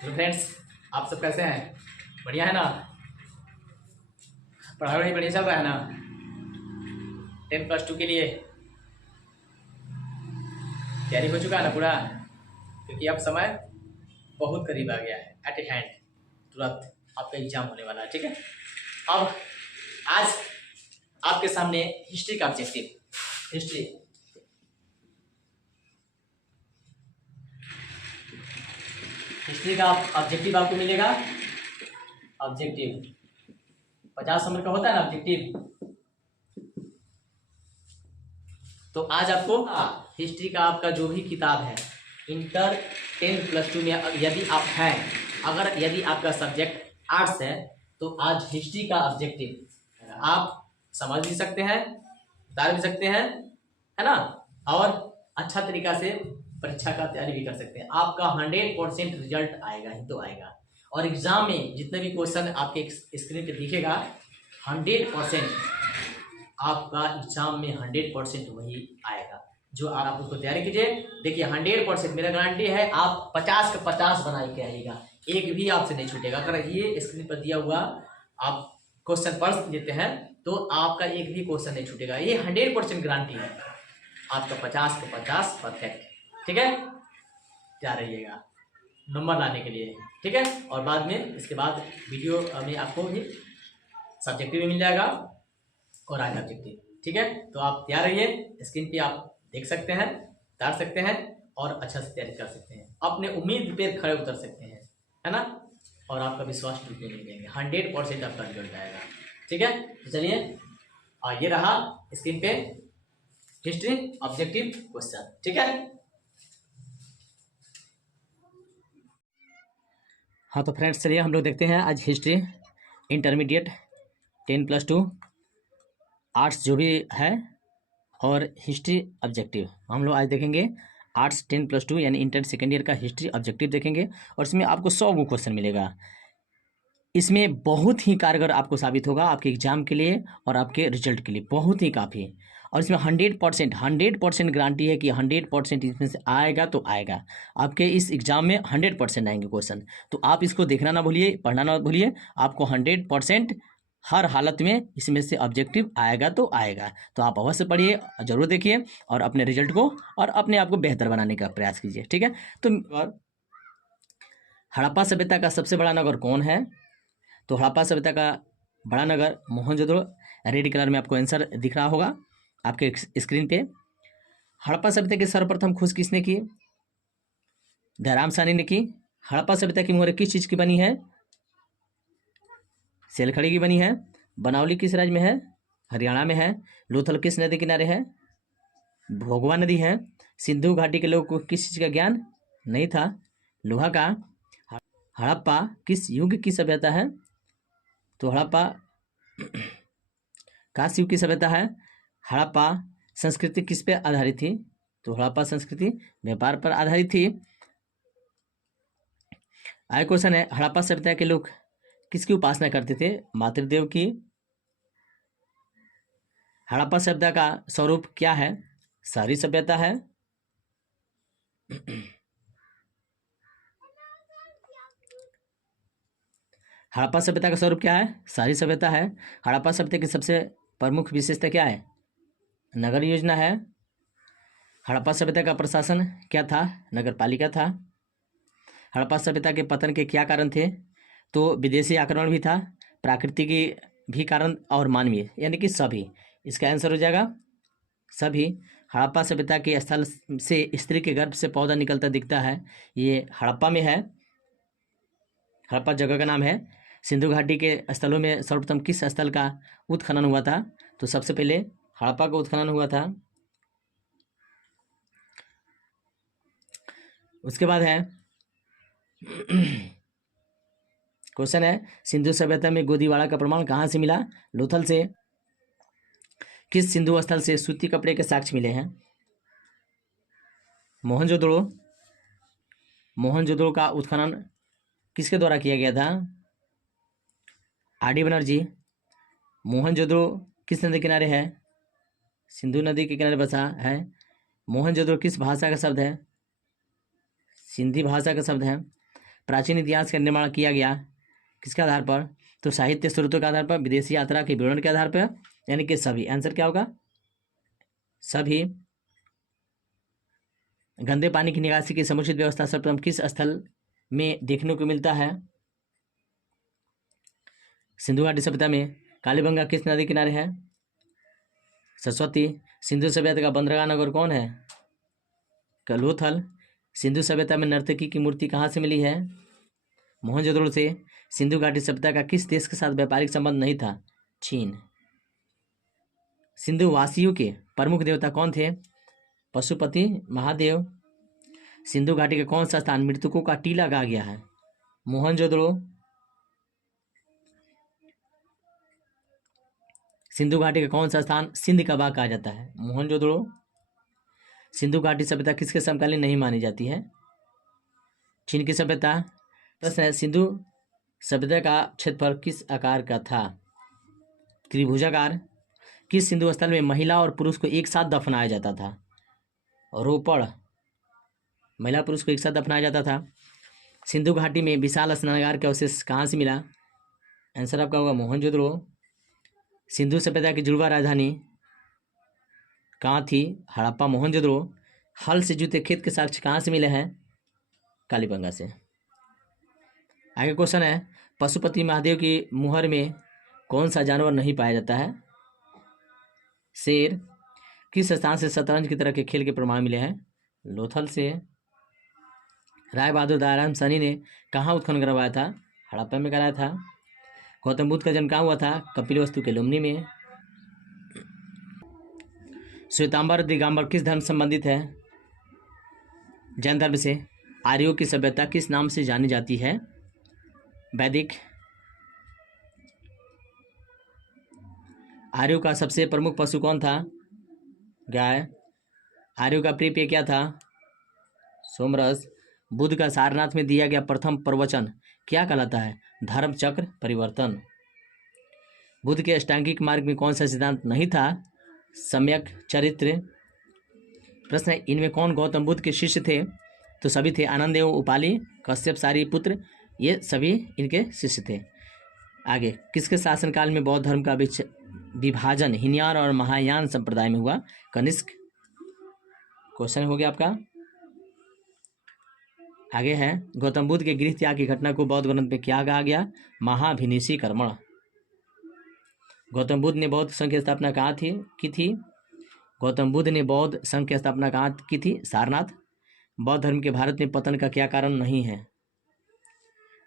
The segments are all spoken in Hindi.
तो फ्रेंड्स, आप सब कैसे हैं? बढ़िया है ना? पढ़ाई वढ़ाई बढ़िया चल रहा है ना? 10+2 के लिए तैयारी हो चुका है ना पूरा? क्योंकि अब समय बहुत करीब आ गया है, एट ए हैंड, तुरंत आपका एग्जाम होने वाला है। ठीक है, अब आज आपके सामने हिस्ट्री का ऑब्जेक्टिव, हिस्ट्री का ऑब्जेक्टिव आपको मिलेगा। ऑब्जेक्टिव 50 नंबर का होता है ना ऑब्जेक्टिव। तो आज आपको हिस्ट्री का आपका जो भी किताब है, इंटर 10+2 में यदि आप हैं, यदि आपका सब्जेक्ट आर्ट्स है, तो आज हिस्ट्री का ऑब्जेक्टिव आप समझ भी सकते हैं, उतार भी सकते हैं, है ना? और अच्छा तरीका से परीक्षा का तैयारी भी कर सकते हैं। आपका 100% रिजल्ट आएगा ही तो आएगा। और एग्जाम में जितने भी क्वेश्चन आपके स्क्रीन पे दिखेगा, 100% आपका एग्जाम में 100% वही आएगा जो आप उसको तैयारी कीजिए। देखिए 100% मेरा गारंटी है, आप 50 का 50 बना के आइएगा, एक भी आपसे नहीं छूटेगा। अगर ये स्क्रीन पर दिया हुआ आप क्वेश्चन पढ़ लेते हैं तो आपका एक भी क्वेश्चन नहीं छूटेगा। ये 100% गारंटी है, आपका 50 का 50 परफेक्ट। ठीक है, तैयार रहिएगा नंबर लाने के लिए। ठीक है, और बाद में इसके बाद वीडियो में आपको भी सब्जेक्टिव भी मिल जाएगा और आगे ऑब्जेक्टिव। ठीक है, तो आप तैयार रहिए। स्क्रीन पे आप देख सकते हैं, उतार सकते हैं और अच्छा से तैयारी कर सकते हैं, अपने उम्मीद पे खड़े उतर सकते हैं, है ना? और आपका विश्वास टूटने नहीं देंगे, 100% आपका रिजल्ट आएगा। ठीक है, तो चलिए, और ये रहा स्क्रीन पे हिस्ट्री ऑब्जेक्टिव क्वेश्चन। ठीक है, हाँ तो फ्रेंड्स चलिए हम लोग देखते हैं आज हिस्ट्री इंटरमीडिएट 10+2 आर्ट्स जो भी है और हिस्ट्री ऑब्जेक्टिव हम लोग आज देखेंगे। आर्ट्स 10+2 यानी इंटर सेकेंड ईयर का हिस्ट्री ऑब्जेक्टिव देखेंगे और इसमें आपको 100 गो क्वेश्चन मिलेगा। इसमें बहुत ही कारगर आपको साबित होगा आपके एग्जाम के लिए और आपके रिजल्ट के लिए, बहुत ही काफ़ी। और इसमें 100% गारंटी है कि 100% इसमें से आएगा तो आएगा। आपके इस एग्जाम में 100% आएंगे क्वेश्चन। तो आप इसको देखना ना भूलिए, पढ़ना ना भूलिए। आपको 100% हर हालत में इसमें से ऑब्जेक्टिव आएगा तो आएगा। तो आप अवश्य पढ़िए, जरूर देखिए और अपने रिजल्ट को और अपने आप को बेहतर बनाने का प्रयास कीजिए। ठीक है, तो हड़प्पा सभ्यता का सबसे बड़ा नगर कौन है? तो हड़प्पा सभ्यता का बड़ा नगर मोहनजोदड़ो। रेड कलर में आपको आंसर दिख रहा होगा आपके स्क्रीन पे। हड़प्पा सभ्यता की सर्वप्रथम खोज किसने की? दयाराम साहनी ने की। हड़प्पा सभ्यता की मोहर किस चीज़ की बनी है? सेलखड़ी की बनी है। बनावली किस राज्य में है? हरियाणा में है। लोथल किस नदी किनारे है? भोगवा नदी है। सिंधु घाटी के लोगों को किस चीज़ का ज्ञान नहीं था? लोहा का। हड़प्पा किस युग की सभ्यता है? तो हड़प्पा कांस्य युग की सभ्यता है। हड़प्पा संस्कृति किस पे आधारित थी? तो हड़प्पा संस्कृति व्यापार पर आधारित थी। आगे क्वेश्चन है, हड़प्पा सभ्यता के लोग किसकी उपासना करते थे? मातृदेव की। हड़प्पा सभ्यता का स्वरूप क्या है? शहरी सभ्यता है। हड़प्पा सभ्यता का स्वरूप क्या है? शहरी सभ्यता है। हड़प्पा सभ्यता की सबसे प्रमुख विशेषता क्या है? नगर योजना है। हड़प्पा सभ्यता का प्रशासन क्या था? नगर पालिका था। हड़प्पा सभ्यता के पतन के क्या कारण थे? तो विदेशी आक्रमण भी था, प्राकृतिक भी कारण और मानवीय, यानी कि सभी। इसका आंसर हो जाएगा सभी। हड़प्पा सभ्यता के स्थल से स्त्री के गर्भ से पौधा निकलता दिखता है, ये हड़प्पा में है। हड़प्पा जगह का नाम है। सिंधु घाटी के स्थलों में सर्वप्रथम किस स्थल का उत्खनन हुआ था? तो सबसे पहले हड़प्पा का उत्खनन हुआ था। उसके बाद है क्वेश्चन है, सिंधु सभ्यता में गोदीवाड़ा का प्रमाण कहाँ से मिला? लोथल से। किस सिंधु स्थल से सूती कपड़े के साक्ष्य मिले हैं? मोहनजोदड़ो। मोहनजोदड़ो का उत्खनन किसके द्वारा किया गया था? आर.डी. बनर्जी। मोहनजोदड़ो किस नदी किनारे है? सिंधु नदी के किनारे बसा है। मोहनजोदड़ो किस भाषा का शब्द है? सिंधी भाषा का शब्द है। प्राचीन इतिहास का निर्माण किया गया किसके आधार पर? तो साहित्य स्रोतों के आधार पर, विदेशी यात्रा के विवरण के आधार पर, यानी कि सभी। आंसर क्या होगा? सभी। गंदे पानी की निकासी की समुचित व्यवस्था सर्वप्रथम किस स्थल में देखने को मिलता है? सिंधु घाटी सभ्यता में। कालीबंगा किस नदी किनारे है? सरस्वती। सिंधु सभ्यता का बंदरगाह नगर कौन है? लोथल। सिंधु सभ्यता में नर्तकी की मूर्ति कहाँ से मिली है? मोहनजोदड़ो से। सिंधु घाटी सभ्यता का किस देश के साथ व्यापारिक संबंध नहीं था? चीन। सिंधु वासियों के प्रमुख देवता कौन थे? पशुपति महादेव। सिंधु घाटी का कौन सा स्थान मृतकों का टीला कहा गया है? मोहनजोदड़ो। सिंधु घाटी का कौन सा स्थान सिंध का बाग कहा जाता है? मोहनजोदड़ो। सिंधु घाटी सभ्यता किसके समकालीन नहीं मानी जाती है? चीन की सभ्यता। प्रश्न है, सिंधु सभ्यता का क्षेत्रफल किस आकार का था? त्रिभुजाकार। किस सिंधु स्थल में महिला और पुरुष को एक साथ दफनाया जाता था? रोपड़। महिला पुरुष को एक साथ दफनाया जाता था। सिंधु घाटी में विशाल स्नानागार के अवशेष कहाँ से मिला? आंसर आपका होगा मोहनजोदड़ो। सिंधु सभ्यता की जुड़वा राजधानी कहाँ थी? हड़प्पा। मोहनजोदड़ो। हल से जुते खेत के साक्ष्य कहाँ से मिले हैं? कालीबंगा से। आगे क्वेश्चन है, पशुपति महादेव की मुहर में कौन सा जानवर नहीं पाया जाता है? शेर। किस स्थान से शतरंज की तरह के खेल के प्रमाण मिले हैं? लोथल से। राय बहादुर दयाराम सैनी ने कहाँ उत्खनन करवाया था? हड़प्पा में कराया था। गौतम बुद्ध का जन्म कहाँ हुआ था? कपिलवस्तु के लुम्नी में। श्वेतांबर दिगंबर किस धर्म संबंधित है? जैन धर्म से। आर्यों की सभ्यता किस नाम से जानी जाती है? वैदिक। आर्यों का सबसे प्रमुख पशु कौन था? गाय। आर्यों का प्रिय पेय क्या था? सोमरस। बुद्ध का सारनाथ में दिया गया प्रथम प्रवचन क्या कहलाता है? धर्म चक्र परिवर्तन। बुद्ध के अष्टांगिक मार्ग में कौन सा सिद्धांत नहीं था? सम्यक चरित्र। प्रश्न है, इनमें कौन गौतम बुद्ध के शिष्य थे? तो सभी थे। आनंद एवं उपाली, कश्यप, सारिपुत्र, ये सभी इनके शिष्य थे। आगे, किसके शासनकाल में बौद्ध धर्म का विभाजन हीनयान और महायान संप्रदाय में हुआ? कनिष्क। क्वेश्चन हो गया आपका। आगे है, गौतम बुद्ध के गृह त्याग की घटना को बौद्ध ग्रंथ में क्या कहा गया? महाभिनिशीकर्मण। गौतम बुद्ध ने बौद्ध संघ की स्थापना कहाँ की थी? गौतम बुद्ध ने बौद्ध संघ की स्थापना कहाँ की थी? सारनाथ। बौद्ध धर्म के भारत में पतन का क्या कारण नहीं है?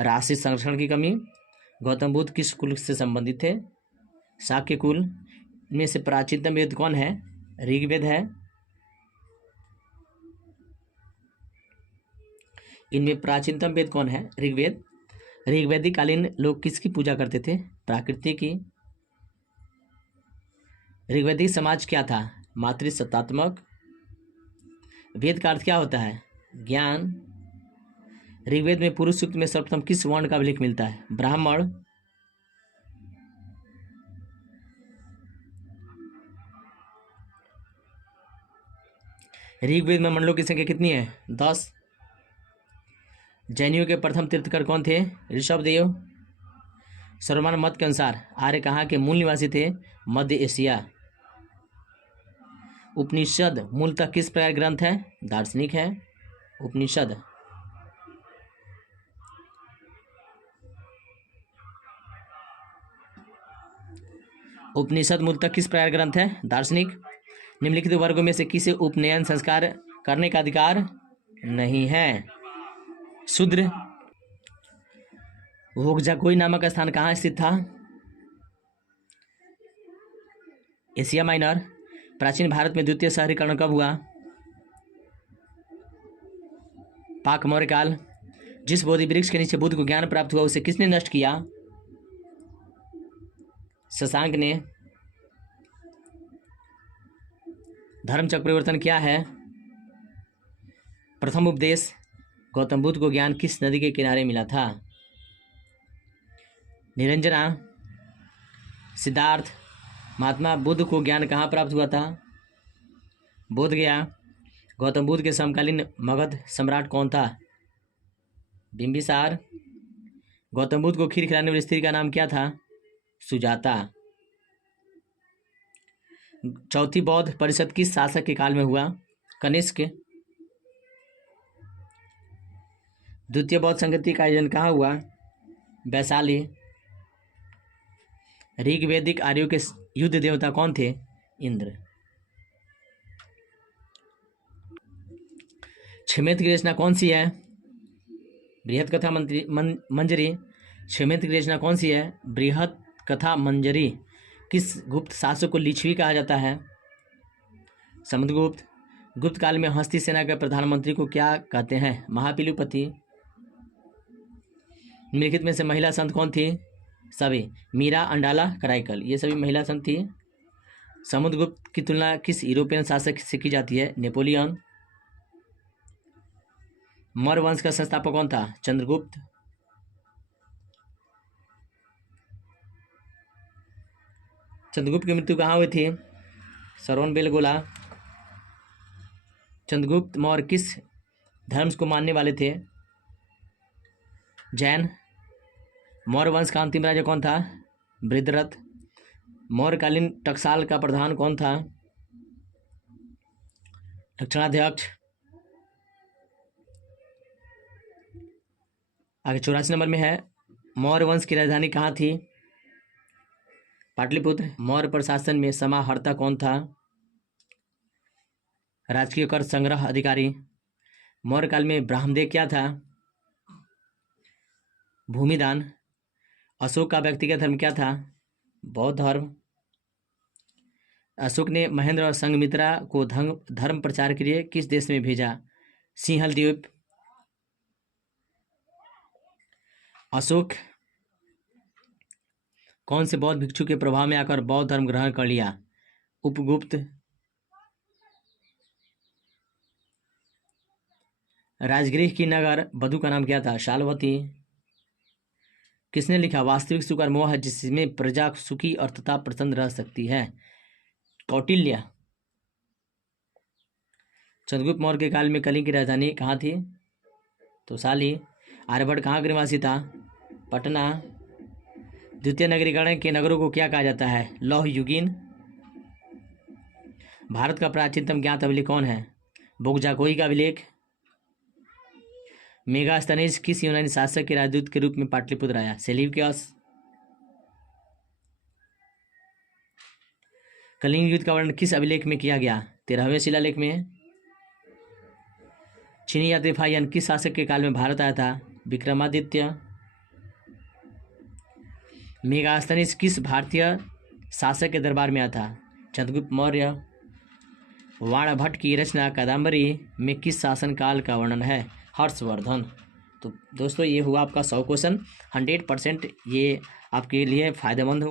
राशि संरक्षण की कमी। गौतम बुद्ध किस कुल से संबंधित थे? शाक्य कुल। में से प्राचीनतम वेद कौन है? ऋग्वेद है। इनमें प्राचीनतम वेद कौन है? ऋग्वेद। ऋग्वैदिक कालीन लोग किसकी पूजा करते थे? प्रकृति की। ऋग्वैदिक समाज क्या था? मातृसत्तात्मक। वेद का अर्थ क्या होता है? ज्ञान। ऋग्वेद में पुरुष सूक्त में सर्वप्रथम किस वर्ण का उल्लेख मिलता है? ब्राह्मण। ऋग्वेद में मंडलों की संख्या कितनी है? 10। जैनियों के प्रथम तीर्थकर कौन थे? ऋषभदेव। सर्वमान्य मत के अनुसार आर्य कहाँ के मूल निवासी थे? मध्य एशिया। उपनिषद मूलतः किस प्रकार ग्रंथ है? दार्शनिक है। उपनिषद। उपनिषद मूलतः किस प्रकार ग्रंथ है? दार्शनिक। निम्नलिखित वर्गों में से किसे उपनयन संस्कार करने का अधिकार नहीं है? शूद्र। वोग्जाकोई नामक स्थान कहाँ स्थित था? Asia minor. प्राचीन भारत में द्वितीय शहरीकरण कब हुआ? पाक मौर्य काल। जिस बोधि वृक्ष के नीचे बुद्ध को ज्ञान प्राप्त हुआ उसे किसने नष्ट किया? शशांक ने। धर्म चक्र परिवर्तन क्या है? प्रथम उपदेश। गौतम बुद्ध को ज्ञान किस नदी के किनारे मिला था? निरंजना। सिद्धार्थ। महात्मा बुद्ध को ज्ञान कहाँ प्राप्त हुआ था? बोध गया। गौतम बुद्ध के समकालीन मगध सम्राट कौन था? बिंबिसार। गौतम बुद्ध को खीर खिलाने वाली स्त्री का नाम क्या था? सुजाता। चौथी बौद्ध परिषद किस शासक के काल में हुआ? कनिष्क। द्वितीय बौद्ध संगति का आयोजन कहाँ हुआ? वैशाली। ऋग्वैदिक आर्यों के युद्ध देवता कौन थे? इंद्र। क्षमेत्र की रचना कौन सी है? बृहत कथा मंजरी। क्षमेत्र की रचना कौन सी है? बृहत कथा मंजरी। किस गुप्त शासक को लिच्छवी कहा जाता है? समुद्रगुप्त। गुप्त काल में हस्ती सेना के प्रधानमंत्री को क्या कहते हैं? महापिलुपति। निम्नलिखित में से महिला संत कौन थी? सभी। मीरा, अंडाला, कराइकल, ये सभी महिला संत थी। समुद्रगुप्त की तुलना किस यूरोपियन शासक से की जाती है? नेपोलियन। मौर्य वंश का संस्थापक कौन था? चंद्रगुप्त। चंद्रगुप्त की मृत्यु कहाँ हुई थी? श्रवणबेलगोला। चंद्रगुप्त मौर्य किस धर्म को मानने वाले थे? जैन। मौर्य वंश का अंतिम राजा कौन था? बृहद्रथ। मौर्यकालीन टकसाल का प्रधान कौन था? दक्षिणाध्यक्ष। आगे 84 नंबर में है, मौर्य वंश की राजधानी कहाँ थी? पाटलिपुत्र। मौर्य प्रशासन में समाहर्ता कौन था? राजकीय कर संग्रह अधिकारी। मौर्य काल में ब्राह्मदेव क्या था? भूमिदान। अशोक का व्यक्तिगत धर्म क्या था? बौद्ध धर्म। अशोक ने महेंद्र और संघमित्रा को धर्म प्रचार के लिए किस देश में भेजा? सिंहल द्वीप। अशोक कौन से बौद्ध भिक्षु के प्रभाव में आकर बौद्ध धर्म ग्रहण कर लिया? उपगुप्त। राजगृह की नगर वधु का नाम क्या था? शालवती। किसने लिखा वास्तविक सुख और मोह है जिसमें प्रजा सुखी और तथा प्रसन्न रह सकती है? कौटिल्य। चंद्रगुप्त मौर्य के काल में कलिंग की राजधानी कहाँ थी? तोसाली। आर्यभट्ट कहाँ का निवासी था? पटना। द्वितीय नगरीकरण के नगरों को क्या कहा जाता है? लौह युगीन। भारत का प्राचीनतम ज्ञात अभिलेख कौन है? बोगजाकोई का अभिलेख। मेगास्थनीज किस यूनानी शासक के राजदूत के रूप में पाटलिपुत्र आया? सेल्यूकस। कलिंग युद्ध का वर्णन किस अभिलेख में किया गया? 13वें शिलालेख में। चीनी यात्री फाहियान किस शासक के काल में भारत आया था? विक्रमादित्य। मेगास्थनीज किस भारतीय शासक के दरबार में आया था? चंद्रगुप्त मौर्य। वाणभट्ट की रचना कादम्बरी में किस शासन काल का वर्णन है? हर्षवर्धन। तो दोस्तों ये हुआ आपका 100 क्वेश्चन। 100% ये आपके लिए फ़ायदेमंद हो।